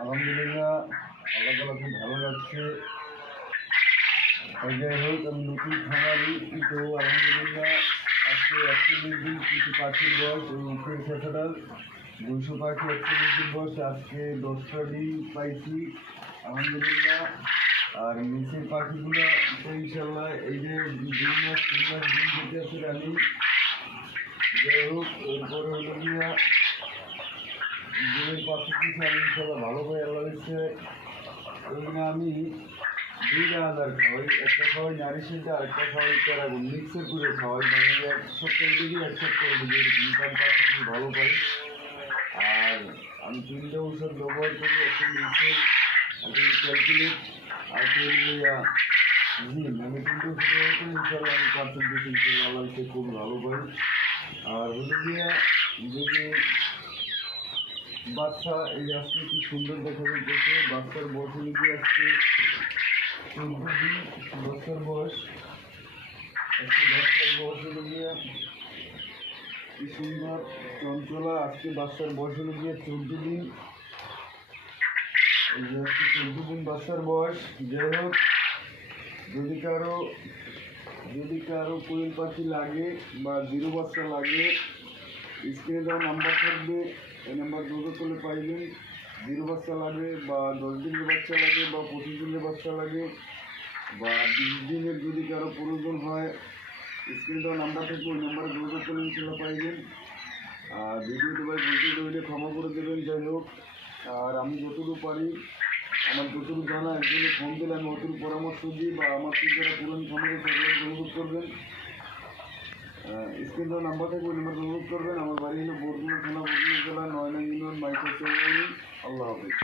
আলহামদুলিল্লাহ, আল্লাহ তাআলা খুব ভালো লাগছে। যাই হোক, আমি নতুন খামারি, তো আলহামদুলিল্লাহ আজকে 41 দিন কিছু পাখির বয়স, ওই উপরের শেষাটার 200 পাখি 41 দিন বয়স, আজকে 10টা ডিম পাইছি আলহামদুলিল্লাহ। আর নিচের পাখিগুলো তো ইনশাল্লাহ এই যে 2 মাস 3 মাস ডিম দিতে আছে আমি। যাই হোক, এরপরে হলো গিয়া ডিমের পাখি কিছু আমি ইনশাল্লাহ ভালো করে আল্লাহ দিচ্ছে। ওইখানে আমি 2,000 খাওয়াই, একটা খাওয়াই নারিশেলটা, আরেকটা খাওয়াই প্যারাগন, মিক্সের করে খাওয়াই, মানে 1 সপ্তাহ দিকে 1 সপ্তাহ দিকে ইনকাম পাচ্ছি ভালো পাই। আর আমি 3টে ওষুধ ব্যবহার করি, একটা মিক্সের, একটা ক্যালকুলেট, আর জিম, আমি 3টে ওষুধ ব্যবহার করি। ইনশাল্লাহ আমি পার্সেন্টেজ ইনশাল্লাহ আল্লাহ দিচ্ছে খুব ভালো পাই। আর হলো গিয়া যদি বাচ্চা এই আজকে কি সুন্দর দেখা যাচ্ছে, বাচ্চার বয়স হলে গিয়ে আজকে 14 দিন, বাচ্চার বয়স আজকে, বাচ্চার বয়স হলো গিয়া কি সুন্দর চঞ্চলা, আজকে বাচ্চার বয়স হলো গিয়ে 14 দিন। এই যে আজকে 14 দিন বাচ্চার বয়স। যাই হোক, যদি কারো কোয়েল পাখি লাগে বা 0 বাচ্চা লাগে, স্ক্রিনে দেওয়া নাম্বার থাকবে, এই নাম্বার যোগাযোগ করলে পাইবেন। 0 বাচ্চা লাগে বা 10 দিনের বাচ্চা লাগে বা 25 দিনের বাচ্চা লাগে বা 20 দিনের যদি কারো প্রয়োজন হয়, স্ক্রিনে দেওয়া নাম্বার থাকবে, ওই নাম্বারে যোগাযোগ করলে ইনশাল্লাহ পাইবেন। আর ভিডিওটি ভাই বলতে হইলে ক্ষমা করে দেবেন। যাই হোক, আর আমি যতটুকু পারি, আমার যতটুকু জানা, একজনে ফোন দিলে আমি অতটুকু পরামর্শ দিই, বা আমার যারা পুরান খামারে যোগাযোগ করবেন, স্ক্রিন দেওয়া নাম্বার থাকবে, ওই নাম্বার যোগাযোগ করবেন। আমার বাড়ি হলো বরগুনা থানা, বরগুনা জেলা, 9 নং ইউনিয়ন, মাইক্রো। আল্লাহ হাফিজ।